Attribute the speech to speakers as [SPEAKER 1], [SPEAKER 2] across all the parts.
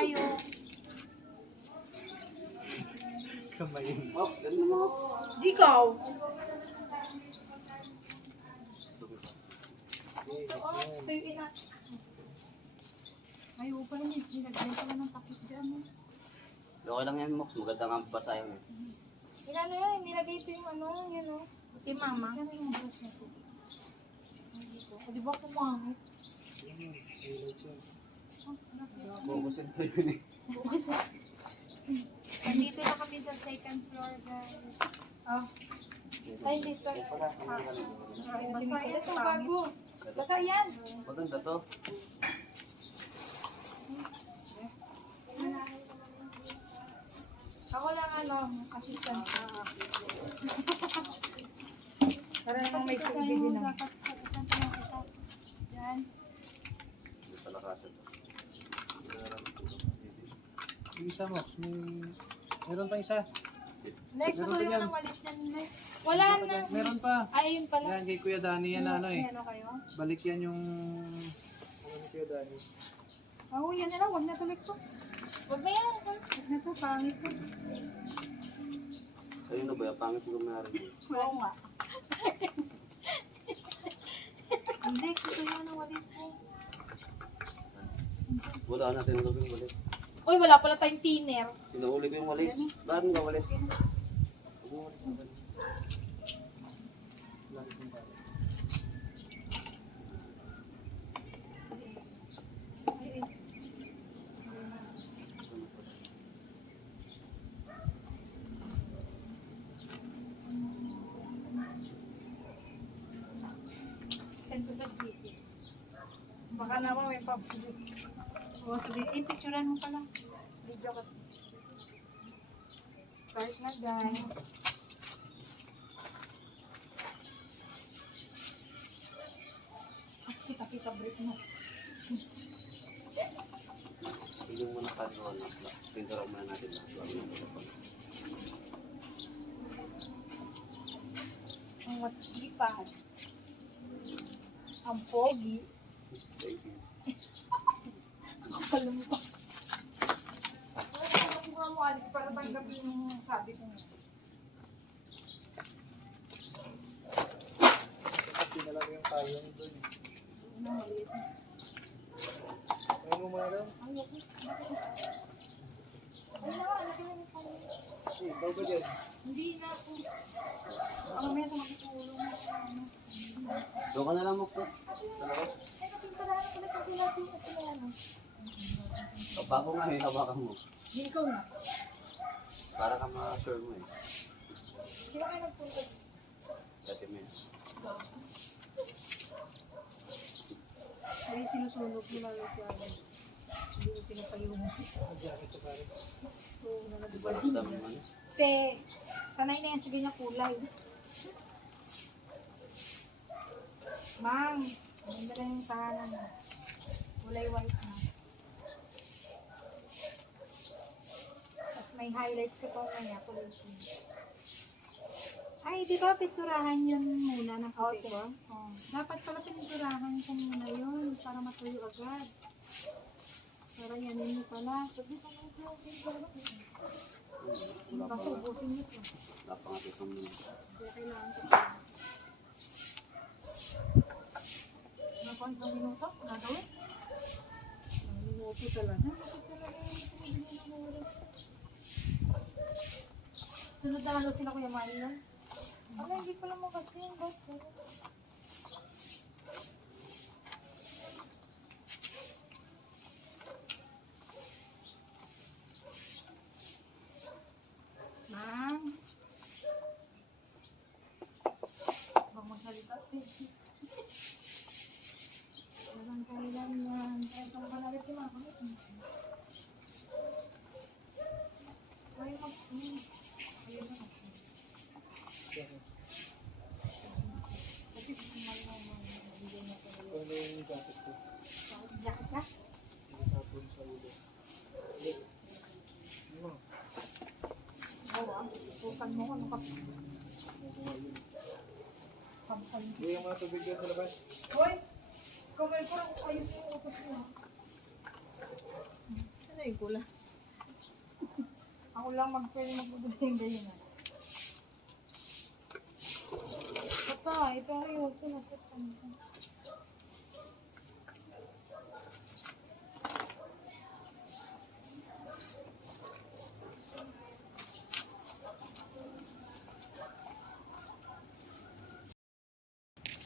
[SPEAKER 1] tayo.
[SPEAKER 2] Kamay. Mo.
[SPEAKER 3] Di ikaw.
[SPEAKER 1] Ay, oo pala, nilagyan pala ng takip dyan. eh.
[SPEAKER 2] Okay lang yan, Mox. Maganda nga basa yun. eh.
[SPEAKER 1] Ilano yun, nilagay ito yung ano, yun o. Si mama. Ano yung brush na ito? Di ba kumangit?
[SPEAKER 2] Bukusin ko yun eh.
[SPEAKER 1] Nandito na kami sa second floor, guys. Ah. Ay, dito. Ah. Basta ito, bago. Basta yan. Maganda to. Ako lang ano, assistant. Para naman may silbi din ako. Yan.
[SPEAKER 2] May palakasan to. Yung isa, Mox. May... Meron pa isa.
[SPEAKER 1] Next, Meron gusto pa yung yan. namalit yan. Next. Wala na. Meron pa. Ay, yun pala.
[SPEAKER 2] Yan, kay Kuya Dani yan na ano eh. Ano kayo? Balik yan yung... Ano ni Kuya
[SPEAKER 1] Dani? Oo, yan na lang. Huwag na tuloy ko. Huwag na yan. Huwag na to. Pangit ko.
[SPEAKER 2] Ayun na ba yan? Pangit yung mayari.
[SPEAKER 1] Oo nga. Hindi, gusto yun ang walis ko.
[SPEAKER 2] Wala natin ang gawin walis.
[SPEAKER 1] Uy, wala pala tayong tiner.
[SPEAKER 2] Pinahuli ko yung walis. Mo ka walis?
[SPEAKER 1] Baka naman may pabili. Sige. Eh, picturean mo pala. Video ka. Start na, guys. Kita-kita break mo.
[SPEAKER 2] Yung muna ka doon. Pintura muna natin. Bago na muna pa.
[SPEAKER 1] Ang masisipan. Ang pogi. Thank you. Ang kapal mo. Ano Alex, para tanggapin yung sabi ko nga.
[SPEAKER 2] Kasi na lang yung payong doon. Ano, maliit na. Ay mo madam? Ay, wag mo.
[SPEAKER 1] Ay, na, ano yung pala? Eh, bago ba dyan? Hindi na po. Ang may makitulong mo sa ano.
[SPEAKER 2] Doon ka na lang mo po. Ay,
[SPEAKER 1] kasi pala na pala kung natin at sila
[SPEAKER 2] ano. Bago nga eh, hawakan mo. Hindi ikaw na. Para ka ma-sure mo eh.
[SPEAKER 1] Sino kayo nagpunta? Dati mo yan. Ay, sinusunog mo lang si Alex. Hindi ko ito pare.
[SPEAKER 2] Oo, na Di ba ang dami man?
[SPEAKER 1] Te, sanay na yan sabihin niya kulay. Ma'am, maganda na yung tahanan mo. Kulay white na. Tapos may highlights ka pa maya, pink. Ay, di ba pinturahan yun muna ng
[SPEAKER 2] puti ko?
[SPEAKER 1] Oh. Dapat pala pinturahan ko muna yun para matuyo agad. Para yanin mo pala. Sabi ko, Kasi ubusin niyo to.
[SPEAKER 2] Napangatit mo muna.
[SPEAKER 1] Kaya kailangan ko. Nakon sa minuto? Gagawin? Ang minuto talaga. Bakit talaga ng oras? Sunod na ano sila Kuya Mario? Ano, hindi ko lang kasi. Bakit? Ma'am. Huwag magsalita, please. Walang kailan yan. Kaya sa mga nalit yung mga kamit. Ay, mag-sing. Ayun na mag-sing.
[SPEAKER 2] Kasi kumain na mga nabigyan niya sa ulo. Ano yung jacket ko? Jacket siya? Hindi tapon sa ulo.
[SPEAKER 1] Ano? Oo, ah. Tukan mo ano kasi. Kampan. Hindi
[SPEAKER 2] yung mga tubig dyan sa labas.
[SPEAKER 1] Hoy! Kamay ko lang ayos yung utos mo. Ano sa'yo, kulas. Ako lang mag-pwede magbubulay ganyan. Papa, ito ang ayoko na sa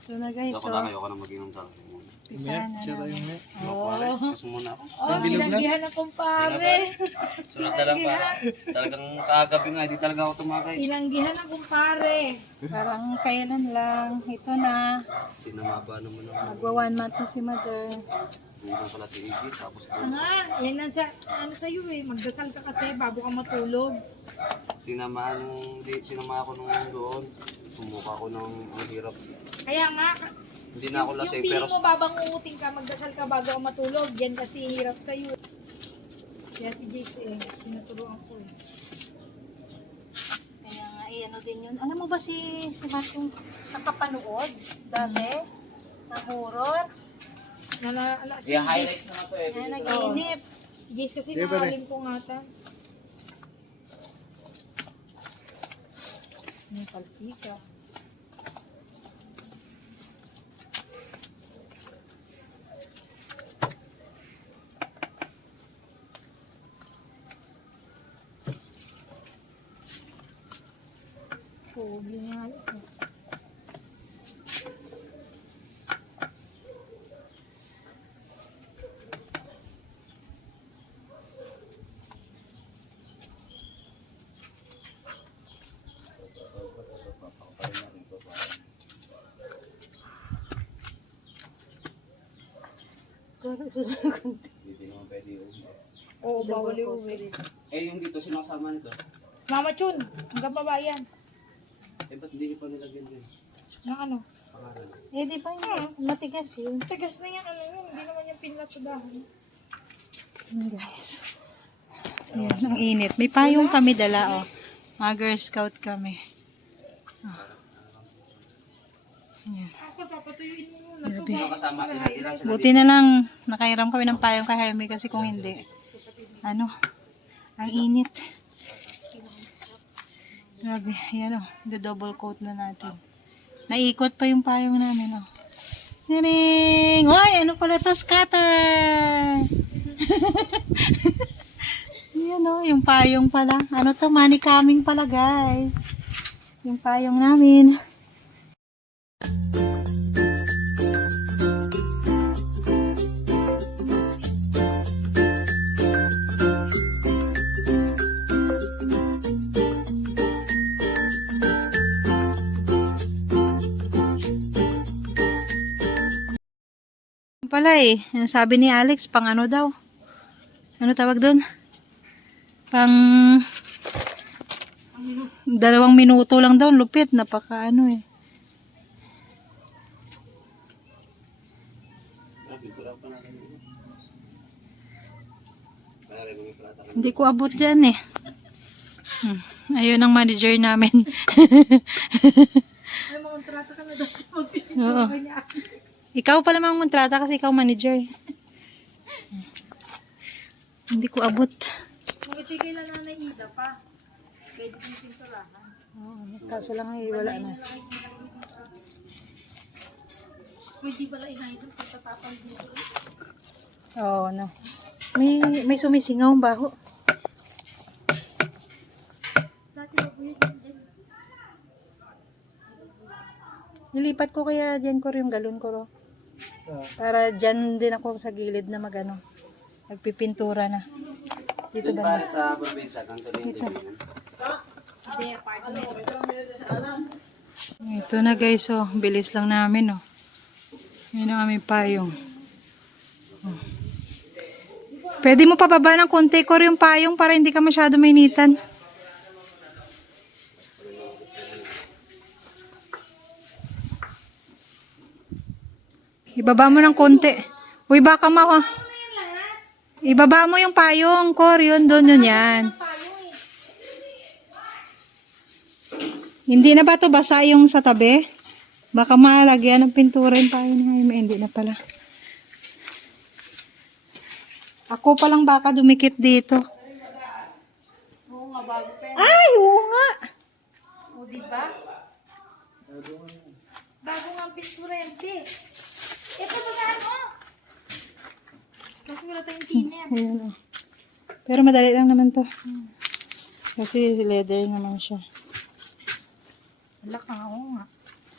[SPEAKER 1] Ito na guys, Ako so, na
[SPEAKER 2] kayo, ako na mag-inom sa akin muna. pisahan na nga. Pare, kasi muna ako.
[SPEAKER 1] Oh, binagdihan na kumpare.
[SPEAKER 2] Sunod na lang para. Talagang kagabi nga, hindi talaga ako tumakay.
[SPEAKER 1] Tinanggihan na kumpare. Parang kailan lang. Ito na.
[SPEAKER 2] Sinamaba naman ako.
[SPEAKER 1] Magwa one month na si mother.
[SPEAKER 2] Nandun pala si Iggy, tapos
[SPEAKER 1] Nga, yan ang sa, ano sa'yo eh. Magdasal ka kasi bago ka matulog.
[SPEAKER 2] sinama nung, di, sinama ako nung doon. Sumuka ako ng ang hirap. Kaya nga, Hindi na ako yung lasing, feeling
[SPEAKER 1] pero mo babang uuting ka, magdasal ka bago ka matulog. Yan kasi hirap sa'yo. Kaya si Jace eh, tinuturuan ko eh. Kaya nga, eh, ano din yun. Alam mo ba si, si Marco nakapanood dati ng horror? Nala, ala, si Yeah, Jace, highlights naman to eh. Kaya nag-iinip. si Jace kasi rin? nakalim ko ngatan. May palsika. Pogi nga ito.
[SPEAKER 2] Hindi naman pwede yun.
[SPEAKER 1] Oo, bawal yung uwi.
[SPEAKER 2] Eh, yung dito, sino kasama nito?
[SPEAKER 1] Mama Chun, hanggang baba yan.
[SPEAKER 2] Eh, ba't hindi niyo pa nilagyan din?
[SPEAKER 1] Ng ano? Pangalan. Eh, di ba yun? Matigas yun. Tagas na yan, ano yun, hindi naman yung pinlat sa dahon. Yun, guys. Ayan, ang init. May payong kami dala, oh. Mga Girl Scout kami. Ah. Ayan. Papatuyuin mo muna. Grabe. Kasama? Ilan, sila Buti na lang, nakairam kami ng payong kay Jaime kasi kung hindi, ano, ang init. Grabe, ayan o, the double coat na natin. Naikot pa yung payong namin o. Niring! Hoy, ano pala to? Scatter! Yan o, yung payong pala. Ano to? Money coming pala, guys. Yung payong namin. Pala eh, yung sabi ni Alex, pang ano daw? Ano tawag doon? Pang dalawang minuto lang daw, lupit, napaka ano eh. Hindi ko abot dyan eh. Hmm. Ayun ang manager namin. Ay, mga kontrata ka na daw Oo. Ikaw pala mang kontrata kasi ikaw manager. Hindi ko abot. Kung itigay lang na Ida pa, pwede din pinturahan. Oo, kaso lang eh, wala na. Pwede pala inaisip kung tatapang dito. Oo, no. May, may sumisingaw ang baho. Nilipat ko kaya dyan ko yung galon ko. ro. Para dyan din ako sa gilid na magano. Nagpipintura na.
[SPEAKER 2] Dito ba? pare sa probinsya, ganito din apartment.
[SPEAKER 1] Ito na guys, oh. Bilis lang namin, oh. Yun ang aming payong. Oh. Pwede mo pababa ng konti ko yung payong para hindi ka masyado mainitan. Ibaba mo ng konti. Uy, baka ma... ah. Ibaba mo yung payong, Kor. Yun, doon, yun yan. Hindi na ba to basa yung sa tabi? Baka malagyan ng pintura yung payo ni Jaime. Hindi na pala. Ako palang baka dumikit dito. Oo nga. Ay, oo nga. O, di ba? Bago nga pintura yan. Ito ba saan mo? Kasi wala tayong tiner. Ayan. Pero madali lang naman to. Kasi leather naman siya. Wala ka nga, oo nga.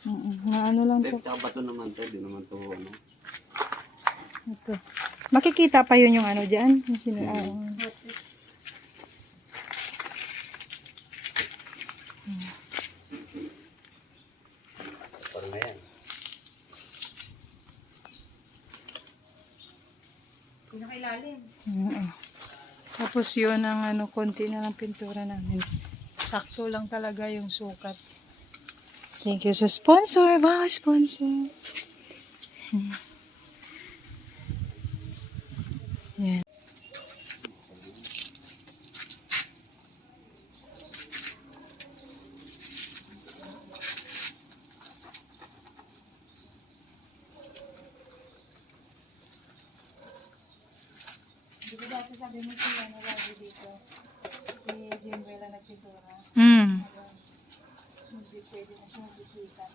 [SPEAKER 1] Mm na ano lang to.
[SPEAKER 2] Tsaka bato naman to. Di naman to ano.
[SPEAKER 1] Ito. Makikita pa yun yung ano dyan. Yung sino, ah, oh. Parang na yan. Pinakailalim. Oo. Tapos yun ang ano, konti na ng pintura namin. Sakto lang talaga yung sukat. Thank you sa sponsor. Wow, sponsor. Hmm. Yan. Di ba dati sabi mo si ano lagi dito? Si Jimwell ang nagpintura. Mm. Hindi pwede na siya magbisita.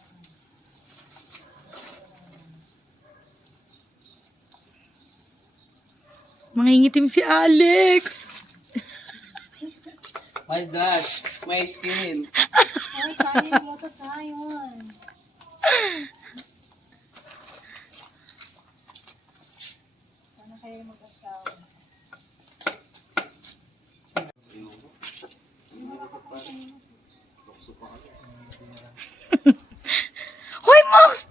[SPEAKER 1] Mangingitim si Alex.
[SPEAKER 2] My gosh, my skin.
[SPEAKER 1] Ay, sayang mo to tayo. Sana kayo mag-asawa. Hoy, Mox!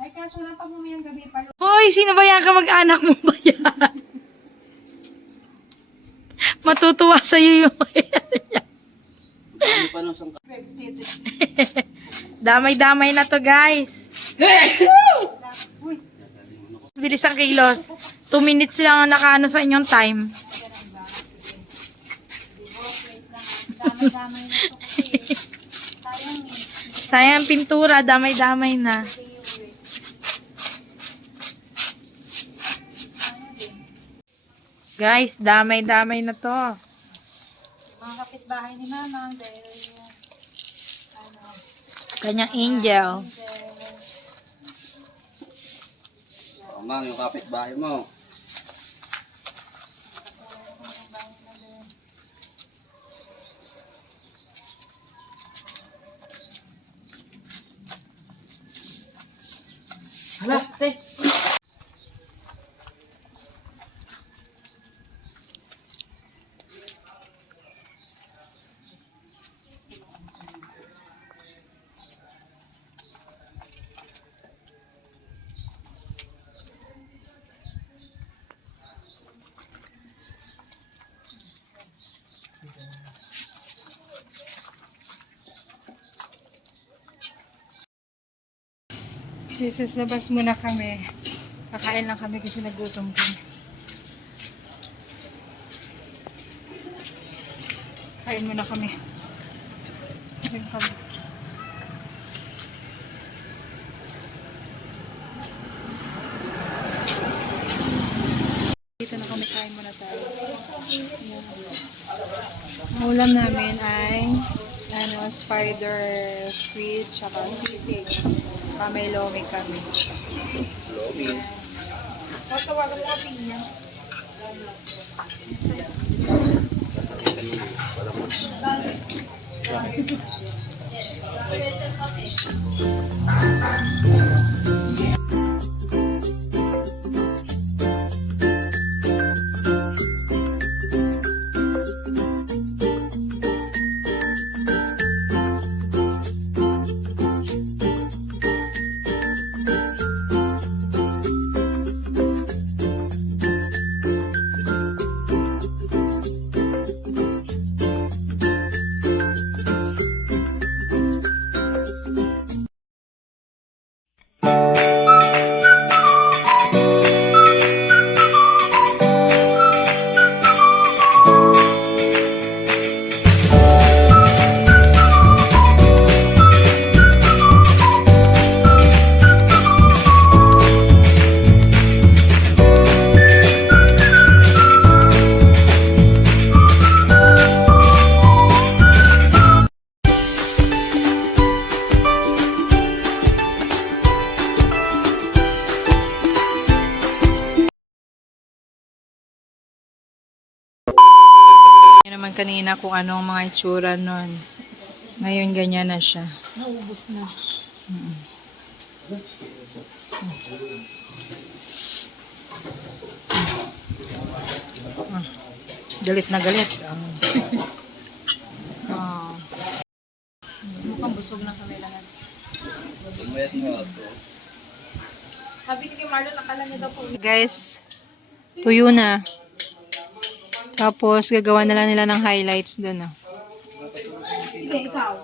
[SPEAKER 1] Ay, kaso na pag mamayang gabi pa. Hoy, sino ba yan kamag-anak mo Matutuwa yung pa nung sang Damay-damay na to, guys. Bilis ang kilos. 2 minutes lang ang nakaano sa inyong time. Sayang. Sayang ang pintura, damay-damay na. Guys, damay-damay na to. Mga kapitbahay ni Mama, dahil ano, Kanyang angel.
[SPEAKER 2] Oh, mang, yung kapitbahay mo.
[SPEAKER 1] Hala, te. Jesus, labas muna kami. Kakain lang kami kasi nagutom kami. Kain muna kami. Kain kami. spider squid, tsaka sisig. Kamelomi kami.
[SPEAKER 2] Lomi? O, tawagan mo kami niya.
[SPEAKER 1] Yan kanina kung anong mga itsura nun. Ngayon ganyan na siya. Naubos na. Galit na galit. Ah. Mukhang busog na kami lahat. Sabi ni kay Marlon, akala niya daw po. Guys, tuyo na. Tapos, gagawa na lang nila ng highlights dun. Oh. Sige, ikaw.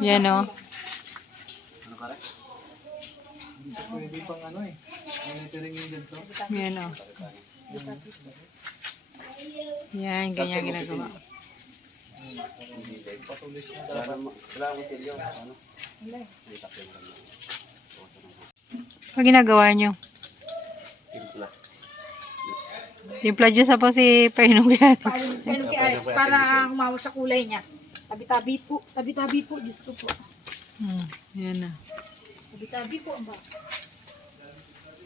[SPEAKER 1] Yan oh.
[SPEAKER 2] Pwede pang ano eh. Monitoring
[SPEAKER 1] yung ganito. Yan oh. Yan, ganyan ginagawa. Kailangan ko tilyo. Ano? Ano ginagawa nyo? Timpla. Timpla Diyos po si Painugan. Pero kay Alex, para humawa sa kulay niya. Tabi-tabi po. Tabi-tabi po. Diyos ko po. Hmm, yan na. Tabi-tabi po. Ang ba?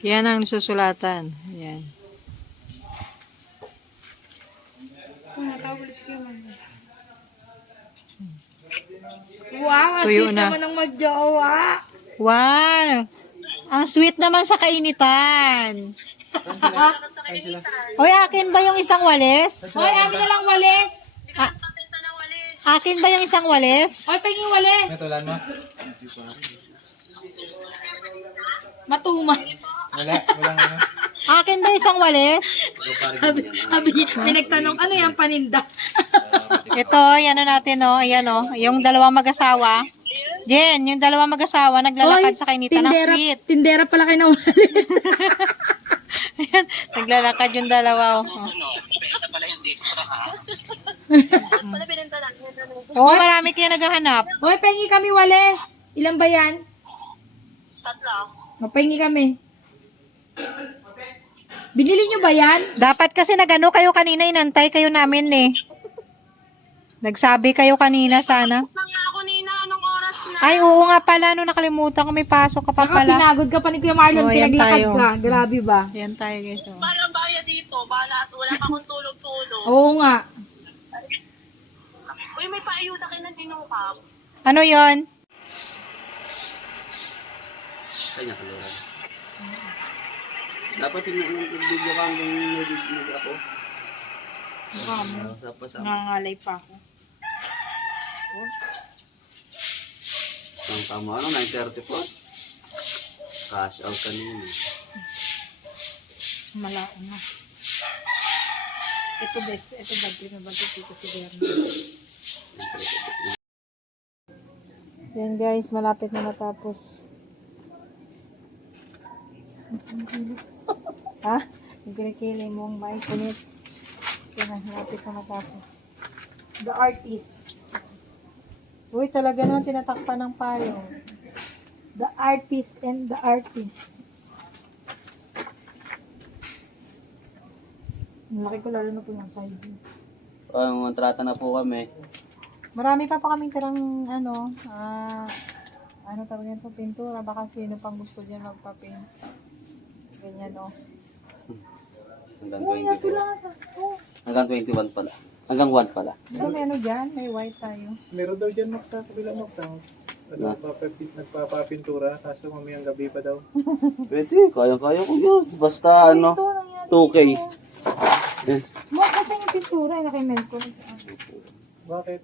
[SPEAKER 1] Yan ang susulatan. Yan. Wow, ang Tuyo sweet na. naman ng magjowa. Wow! Ang sweet naman sa kainitan. Hoy, akin ba yung isang walis? Hoy, amin na lang walis. Akin ba yung isang walis? Hoy, pahingin walis. Natulan mo? Matuman. Wala. Walang ano. Akin ba isang walis? Sabi, sabi may nagtanong, ano yan, paninda? Ito, yan na natin, oh. Ayan, oh. Yung dalawang mag-asawa. Jen, yung dalawang mag-asawa naglalakad sa kainitan ng tindera, sweet. tindera pala kayo ng walis. Ayan, naglalakad yung dalawa, oh. Oo, oh, marami kayo naghahanap. Hoy, pahingi kami walis. Ilan ba yan? Tatlo. Pahingi kami. Binili nyo ba yan? Dapat kasi nagano kayo kanina, inantay kayo namin eh. Nagsabi kayo kanina sana. Ay, oo nga pala, no, nakalimutan ko may pasok ka pa Baka pala. pinagod ka pa ni Kuya Marlon, Oh, yan pinaglakad tayo. ka. Grabe ba? Yan tayo guys. Oh. Parang bayad dito, bala at wala pa akong tulog-tulog. Oo nga. Uy, may paayuda kayo ng dinungkap. Ano yon?
[SPEAKER 2] Kanya kaluran. Dapat yung video ka kung nag ako.
[SPEAKER 1] Sa pa sa Nangangalay pa ako.
[SPEAKER 2] Ang tama ano 9:34. Cash out kanina.
[SPEAKER 1] Malaon na. Ito best, ito trip na bad trip dito si Bernie. Yan guys, malapit na matapos. ha? Yung kinikili mong may punit. Yan malapit na matapos. The artist. Uy, talaga naman tinatakpan ng palo. The artist and the artist. Ang laki ko lalo na po yung side.
[SPEAKER 2] Ang kontrata na po kami.
[SPEAKER 1] Marami pa pa kaming tirang ano, ah, ano tawag nito, pintura. Baka sino pang gusto dyan magpa-paint. Ganyan, oh. Hanggang Oh, yan 21. lang sa... Oh,
[SPEAKER 2] Hanggang 21 pala. Hanggang 1 pala.
[SPEAKER 1] Diba may ano dyan? May white tayo.
[SPEAKER 2] Meron daw dyan Max sa kabila Max. ah. Nagpapapit- Nagpapapintura. Kaso mamayang gabi pa daw. Pwede, kaya-kaya ko yun. Basta ano, ito nangyari. 2K.
[SPEAKER 1] Yan. Mo kasi yung pintura, nakimel ko.
[SPEAKER 2] Bakit?